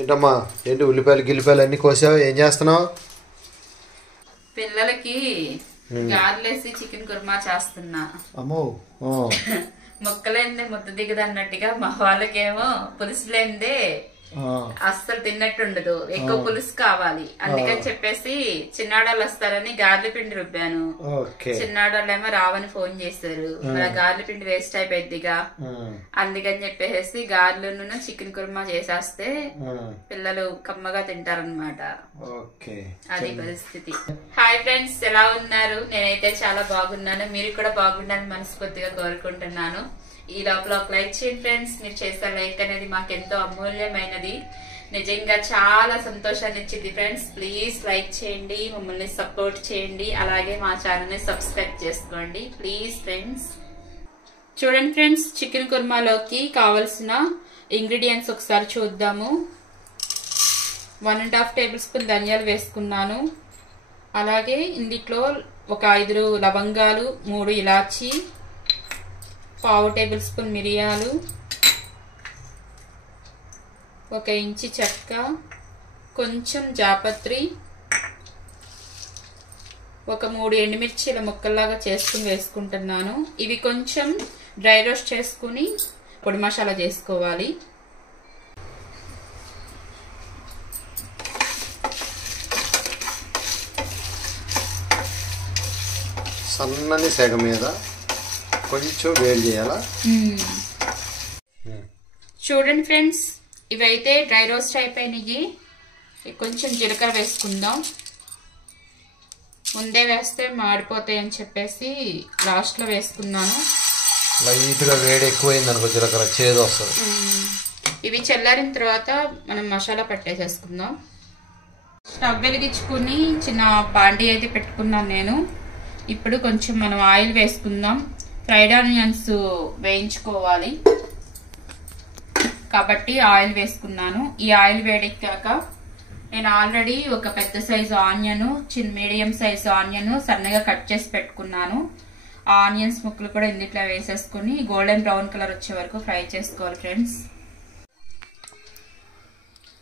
ఏంటమ్మా ఏంటి ఉల్లిపాయలు గిల్లిపాయలు అన్ని కోసావు ఏం చేస్తున్నావు? పిల్లలకి గార్లేసి చికెన్ కుర్మా చేస్తున్నా. అమ్మో ముక్కలేందే ముద్ద దిగదు అన్నట్టుగా మా వాళ్ళకేమో పులుసు లేందే అస్సలు తిన్నట్టుండదు, ఎక్కువ పులుసు కావాలి. అందుకని చెప్పేసి చిన్నాడాళ్ళు వస్తారని గార్లి పిండి రుబ్బాను. చిన్నాడాళ్ళేమో రావని ఫోన్ చేశారు, మరి గార్లి పిండి వేస్ట్ అయిపోయిద్దిగా, అందుకని చెప్పేసి గార్లును చికెన్ కుర్మా చేసేస్తే పిల్లలు కమ్మగా తింటారనమాట. అది పరిస్థితి. హాయ్ ఫ్రెండ్స్, ఎలా ఉన్నారు? నేనైతే చాలా బాగున్నాను, మీరు కూడా బాగుండాలని మనస్ఫూర్తిగా కోరుకుంటున్నాను. ఈ లోపల ఒక లైక్ చేయండి ఫ్రెండ్స్. మీరు చేసే లైక్ అనేది మాకు ఎంతో అమూల్యమైనది, నిజంగా చాలా సంతోషాన్ని ఇచ్చింది ఫ్రెండ్స్. ప్లీజ్ లైక్ చేయండి, మమ్మల్ని సపోర్ట్ చేయండి, అలాగే మా ఛానల్ ని సబ్స్క్రైబ్ చేసుకోండి ప్లీజ్ ఫ్రెండ్స్. చూడండి ఫ్రెండ్స్, చికెన్ కుర్మాలోకి కావలసిన ఇంగ్రీడియంట్స్ ఒకసారి చూద్దాము. 1.5 టేబుల్ స్పూన్ ధనియాలు వేసుకున్నాను. అలాగే ఇందులో ఒక 5 లవంగాలు, 3 ఇలాచి, 1/2 టేబుల్ స్పూన్ మిరియాలు, 1 ఇంచు చెక్క, కొంచెం జాపత్రి, ఒక 3 ఎండుమిర్చీల ముక్కల్లాగా చేసుకుని వేసుకుంటున్నాను. ఇవి కొంచెం డ్రై రోస్ట్ చేసుకుని పొడి మసాలా చేసుకోవాలి. సన్నని సెగ మీద కొంచెం వేడి చేయాలా? చూడండి ఫ్రెండ్స్, ఇవైతే డ్రై రోస్ట్ అయిపోయినాయి. కొంచెం జీలకర్ర వేసుకుందాం. ముందే వేస్తే మాడిపోతాయి అని చెప్పేసి లాస్ట్ లో వేసుకున్నాను. లైట్ గా వేడి ఎక్కువైంది అనుకో జీలకర్ర చేదు వస్తుంది. ఇవి చల్లారిన తర్వాత మనం మసాలా పట్టేసేసుకుందాం. స్టవ్ వెలిగించుకుని చిన్న బాండీ అయితే పెట్టుకున్నాను నేను. ఇప్పుడు కొంచెం మనం ఆయిల్ వేసుకుందాం. ఫ్రైడ్ ఆనియన్స్ వేయించుకోవాలి కాబట్టి ఆయిల్ వేసుకున్నాను. ఈ ఆయిల్ వేడెక్కాక నేను ఆల్రెడీ ఒక పెద్ద size onion, medium size onion సన్నగా కట్ చేసి పెట్టుకున్నాను. ఆ ఆనియన్స్ ముక్కలు కూడా ఇందులో వేసేసుకుని గోల్డెన్ బ్రౌన్ కలర్ వచ్చే వరకు ఫ్రై చేసుకోవాలి ఫ్రెండ్స్.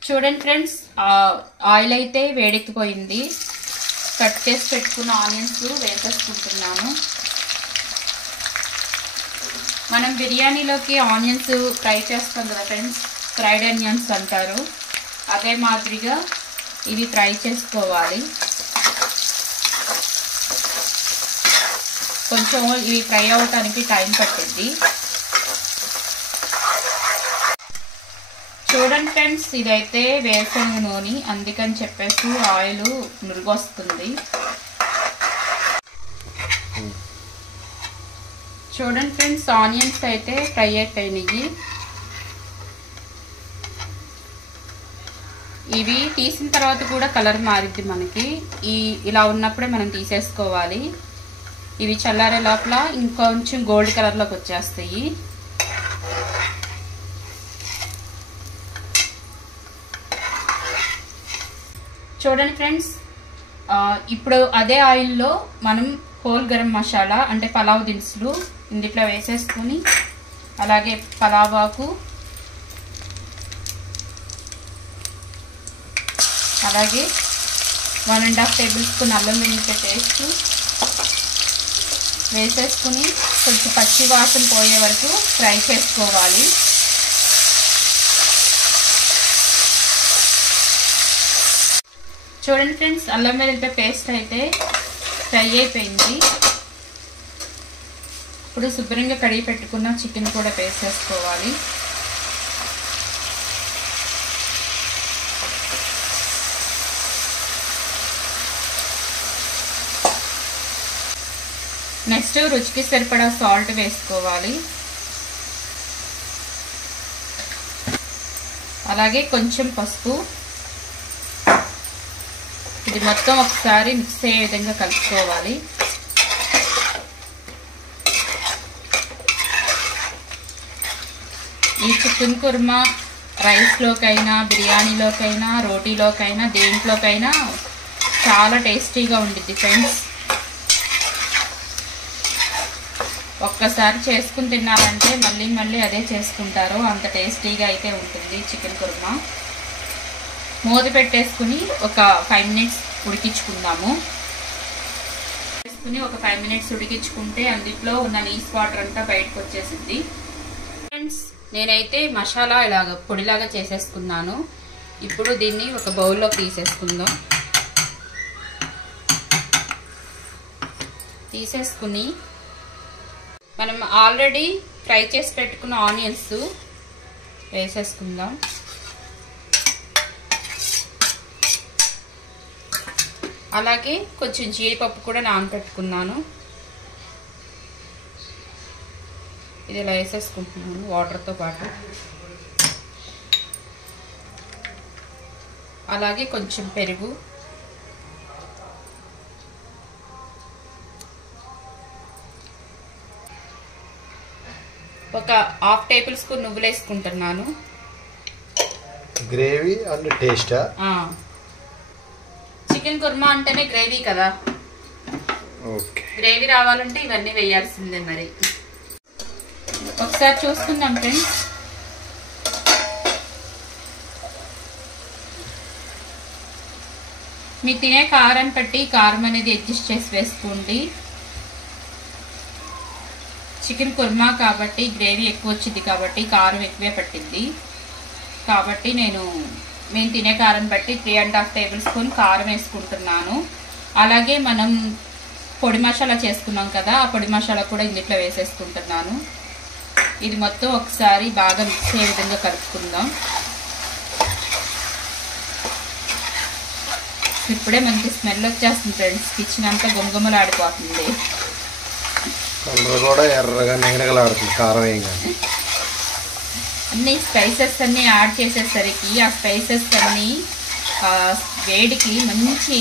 చూడండి ఫ్రెండ్స్, ఆయిల్ అయితే వేడెక్కిపోయింది. కట్ చేసి పెట్టుకున్న ఆనియన్స్ వేసేసుకుంటున్నాను. మనం బిర్యానీలోకి ఆనియన్స్ ఫ్రై చేస్తాం కదా ఫ్రెండ్స్, ఫ్రైడ్ ఆనియన్స్ అంటారు. అదే మాదిరిగా ఇవి ఫ్రై చేసుకోవాలి. కొంచెం ఇవి ఫ్రై అవటానికి టైం పట్టింది. చూడండి ఫ్రెండ్స్, ఇదైతే వేరుశనగ నూనె, అందుకని చెప్పేసి ఆయిల్ నురుగొస్తుంది. చూడండి ఫ్రెండ్స్, ఆనియన్స్ అయితే ఫ్రై అయిపోయినాయి. ఇవి తీసిన తర్వాత కూడా కలర్ మారిద్ది మనకి. ఇలా ఉన్నప్పుడే మనం తీసేసుకోవాలి. ఇవి చల్లారే లోపల ఇంకొంచెం గోల్డ్ కలర్లోకి వచ్చేస్తాయి. చూడండి ఫ్రెండ్స్, ఇప్పుడు అదే ఆయిల్లో మనం హోల్ గరం మసాలా అంటే పలావ్ దినుసులు ఇందులో వేసేసుకుని, అలాగే పలావ్ ఆకు, అలాగే 1.5 టేబుల్ స్పూన్ అల్లం వెల్లుల్లి పేస్ట్ వేసేసుకుని కొంచెం పచ్చి వాసన పోయే వరకు ఫ్రై చేసుకోవాలి. చూడండి ఫ్రెండ్స్, అల్లం వెల్లుల్లి పేస్ట్ అయితే ఫ్రై అయిపోయింది. ఇప్పుడు శుభ్రంగా కడిగి పెట్టుకున్న చికెన్ కూడా వేసేసుకోవాలి. నెక్స్ట్ రుచికి సరిపడా సాల్ట్ వేసుకోవాలి. అలాగే కొంచెం పసుపు. ఇది మొత్తం ఒకసారి మిక్స్ అయ్యే విధంగా కలుపుకోవాలి. ఈ చికెన్ కుర్మా రైస్లోకైనా, బిర్యానీలోకైనా, రోటీలోకైనా, దేంట్లోకైనా చాలా టేస్టీగా ఉండిద్ది ఫ్రెండ్స్. ఒక్కసారి చేసుకుని తిన్నారంటే మళ్ళీ మళ్ళీ అదే చేసుకుంటారు, అంత టేస్టీగా అయితే ఉంటుంది చికెన్ కుర్మా. మూత పెట్టేసుకుని ఒక 5 మినిట్స్ ఉడికించుకుందాము. ఒక 5 మినిట్స్ ఉడికించుకుంటే అందులో ఉన్న నీస్ వాటర్ అంతా బయటకు వచ్చేసింది. ఫ్రెండ్స్, నేనైతే మసాలా ఇలాగ పొడిలాగా చేసేసుకున్నాను. ఇప్పుడు దీన్ని ఒక బౌల్లోకి తీసేసుకుందాం. తీసేసుకుని మనం ఆల్రెడీ ఫ్రై చేసి పెట్టుకున్న ఆనియన్స్ వేసేసుకుందాం. అలాగే కొంచెం జీడిపప్పు కూడా నానబెట్టుకున్నాను. ఇది ఇలా వేసేసుకుంటున్నాను వాటర్తో పాటు. అలాగే కొంచెం పెరుగు, ఒక 1/2 టేబుల్ స్పూన్ నువ్వులు వేసుకుంటున్నాను. గ్రేవీ అండ్ టేస్టా? చికెన్ కుర్మా అంటేనే గ్రేవీ కదా. ఓకే, గ్రేవీ రావాలంటే ఇవన్నీ వేయాల్సిందే. మరి ఒకసారి చూసుకుందాం ఫ్రెండ్స్. మీ తినే కారం బట్టి కారం అనేది అడ్జస్ట్ చేసి వేసుకోండి. చికెన్ కుర్మా కాబట్టి గ్రేవీ ఎక్కువ వచ్చింది కాబట్టి కారం ఎక్కువే పట్టింది. కాబట్టి మేము తినే కారం బట్టి 3.5 టేబుల్ స్పూన్ కారం వేసుకుంటున్నాను. అలాగే మనం పొడి మసాలా చేసుకున్నాం కదా, ఆ పొడి మసాలా కూడా ఇందులో వేసేసుకుంటున్నాను. ఇది మొత్తం ఒకసారి బాగా మిక్స్ అయ్యే విధంగా కలుపుకుందాం. ఇప్పుడే మంచి స్మెల్ వచ్చేస్తుంది ఫ్రెండ్స్. కిచెన్ అంతా గుమగుమలాడిపోతుంది. కలర్ కూడా ఎర్రగా నిగనగలాడుతుంది కారం వేయగానే. అన్ని స్పైసెస్ అన్నీ యాడ్ చేసేసరికి ఆ స్పైసెస్ అన్నీ వేడికి మంచి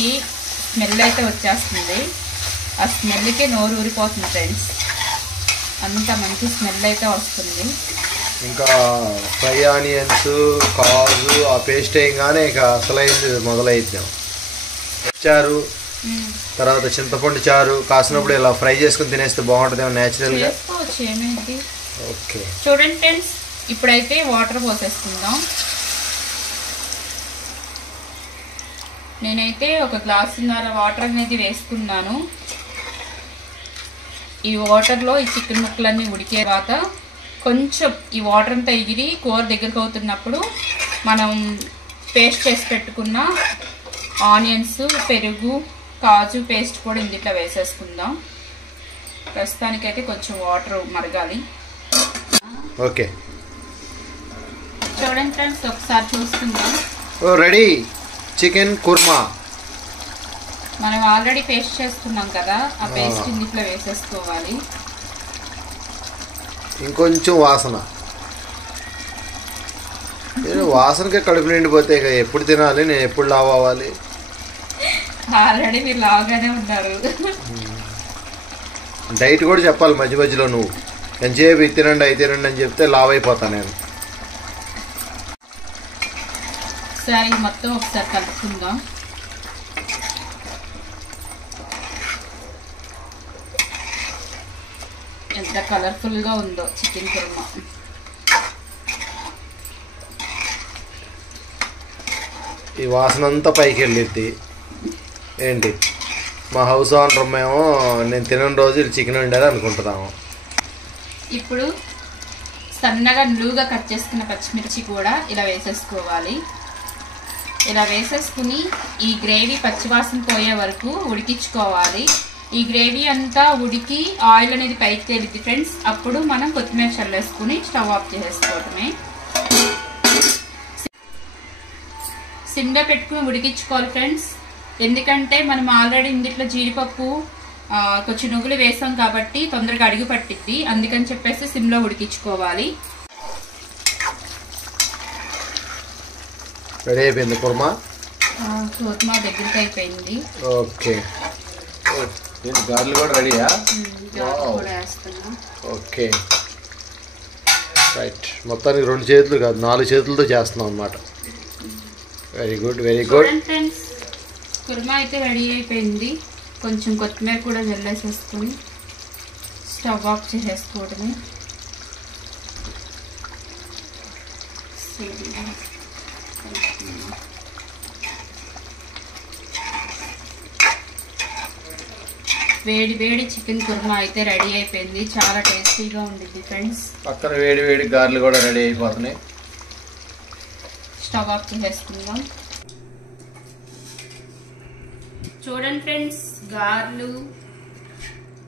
స్మెల్ అయితే వచ్చేస్తుంది. ఆ స్మెల్కే నోరు ఊరిపోతుంది ఫ్రెండ్స్. అంత మంచి స్మెల్ అయితే వస్తుంది. ఇంకా ఫ్రై ఆనియన్స్, కాజు ఆ పేస్ట్ వేయగానే ఇక అసలైంది మొదలైద్దాం. చారు, తర్వాత చింతపండు చారు కాసినప్పుడు ఇలా ఫ్రై చేసుకుని తినేస్తే బాగుంటుంది న్యాచురల్గా. ఓకే, చూడండి ఫ్రెండ్స్, ఇప్పుడైతే వాటర్ పోసేసుకుందాం. నేనైతే 1 గ్లాసున్నర వాటర్ అనేది వేసుకున్నాను. ఈ వాటర్లో ఈ చికెన్ ముక్కలన్నీ ఉడికే తర్వాత కొంచెం ఈ వాటర్ అంతా ఎగిరి కూర దగ్గరకు అవుతున్నప్పుడు మనం పేస్ట్ చేసి పెట్టుకున్న ఆనియన్స్, పెరుగు, కాజు పేస్ట్ కూడా ఇందులో వేసేసుకుందాం. ప్రస్తుతానికైతే కొంచెం వాటర్ మరగాలి. ఓకే, చూడండి ఫ్రెండ్స్, ఒకసారి చూసుకుందాం. Ready chicken kurma. మనం ఆల్రెడీ పేస్ట్ చేసుకున్నాం కదా, ఆ పేస్ట్ ఇందులో వేసేసుకోవాలి. ఇంకొంచెం వాసన, వాసనకే కడుపు నిండిపోతే ఇక ఎప్పుడు తినాలి, నేను ఎప్పుడు లావ్ అవ్వాలి? ఆల్రెడీ మీరు లావుగానే ఉన్నారు. డైట్ కూడా చెప్పాలి మధ్య మధ్యలో. నువ్వు ఎంతసేపు ఇది తినండి అవి తినండి అని చెప్తే లావ్ అయిపోతాను నేను. సరే, మొత్తం ఒకసారి కలుపుకుందాం. ఎంత కలర్ఫుల్గా ఉందో చికెన్ కుర్మా. ఈ వాసన అంతా పైకి వెళ్ళిద్ది. ఏంటి మా హౌస్ ఓనర్ మేము నేను తినని రోజు చికెన్ వండారు అనుకుంటున్నాము. ఇప్పుడు సన్నగా నిలువుగా కట్ చేసుకున్న పచ్చిమిర్చి కూడా ఇలా వేసేసుకోవాలి. ఇలా వేసేసుకుని ఈ గ్రేవీ పచ్చివాసన పోయే వరకు ఉడికించుకోవాలి. ఈ గ్రేవీ అంతా ఉడికి ఆయిల్ అనేది పైకి తేలిద్ది ఫ్రెండ్స్. అప్పుడు మనం కొత్తిమీర చల్లేసుకుని స్టవ్ ఆఫ్ చేసేసుకోవటమే. సిమ్లో పెట్టుకుని ఉడికించుకోవాలి ఫ్రెండ్స్. ఎందుకంటే మనం ఆల్రెడీ ఇందులో జీడిపప్పు కొంచెం నువ్వులు వేసాం కాబట్టి తొందరగా అడుగు పట్టిద్ది. అందుకని చెప్పేసి సిమ్లో ఉడికించుకోవాలి. రెడీ అయిపోయింది కుర్మా. కుర్మా దగ్గరికి అయిపోయింది. ఓకే, గార్లు కూడా రెడీయా? Okay, right. మొత్తానికి 2 చేతులు కాదు 4 చేతులతో చేస్తున్నాం అన్నమాట. Very good, very good. Friends, kurma అయితే రెడీ అయిపోయింది. కొంచెం కొత్తిమీర కూడా జల్లేసేసుకొని స్టవ్ ఆఫ్ చేసేసుకోవడమే. వేడి వేడి చికెన్ కుర్మా అయితే రెడీ అయిపోయింది. చాలా టేస్టీగా ఉండిద్ది ఫ్రెండ్స్. పక్కన వేడి వేడి గారెలు కూడా రెడీ అయిపోతున్నాయి. స్టవ్ ఆఫ్ చేసేసుకుందాం. చూడండి ఫ్రెండ్స్, గారెలు,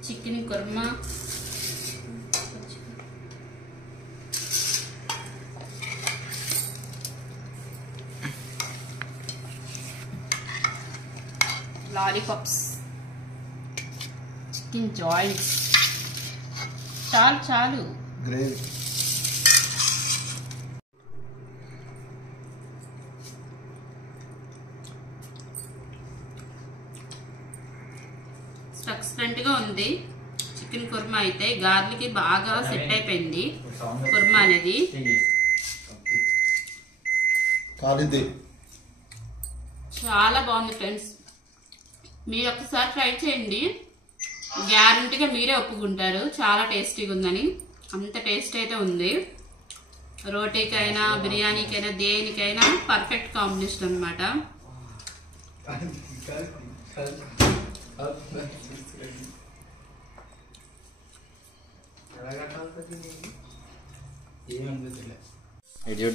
chicken kurma, lollipops, chicken joints, చాలు చాలు గ్రేవీ. ఎక్సలెంట్ గా ఉంది చికెన్ కుర్మా అయితే. గార్లికి బాగా సెట్ అయిపోయింది కుర్మా అనేది. చాలా బాగుంది ఫ్రెండ్స్. మీరు ఒకసారి ట్రై చేయండి, గ్యారంటీగా మీరే ఒప్పుకుంటారు చాలా టేస్టీగా ఉందని. అంత టేస్ట్ అయితే ఉంది. రోటీకైనా బిర్యానీకైనా దేనికైనా పర్ఫెక్ట్ కాంబినేషన్ అన్నమాట.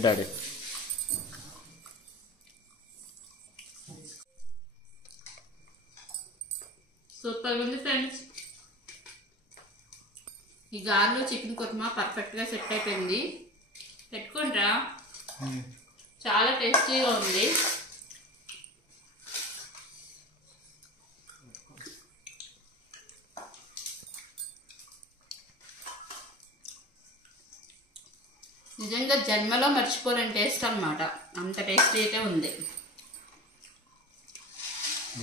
డాడీ సూపర్ ఉంది ఫ్రెండ్స్. ఈ గారెలు చికెన్ కుర్మా పర్ఫెక్ట్ గా సెట్ అయిపోయింది. పెట్టుకుంటారా, చాలా టేస్టీగా ఉంది. నిజంగా జన్మలో మర్చిపోలేని టేస్ట్ అన్నమాట. అంత టేస్ట్ అయితే ఉంది.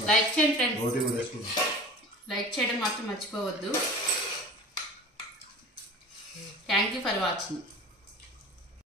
లైక్ చేయండి ఫ్రెండ్స్, లైక్ చేయడం మాత్రం మర్చిపోవద్దు. Thank you for watching.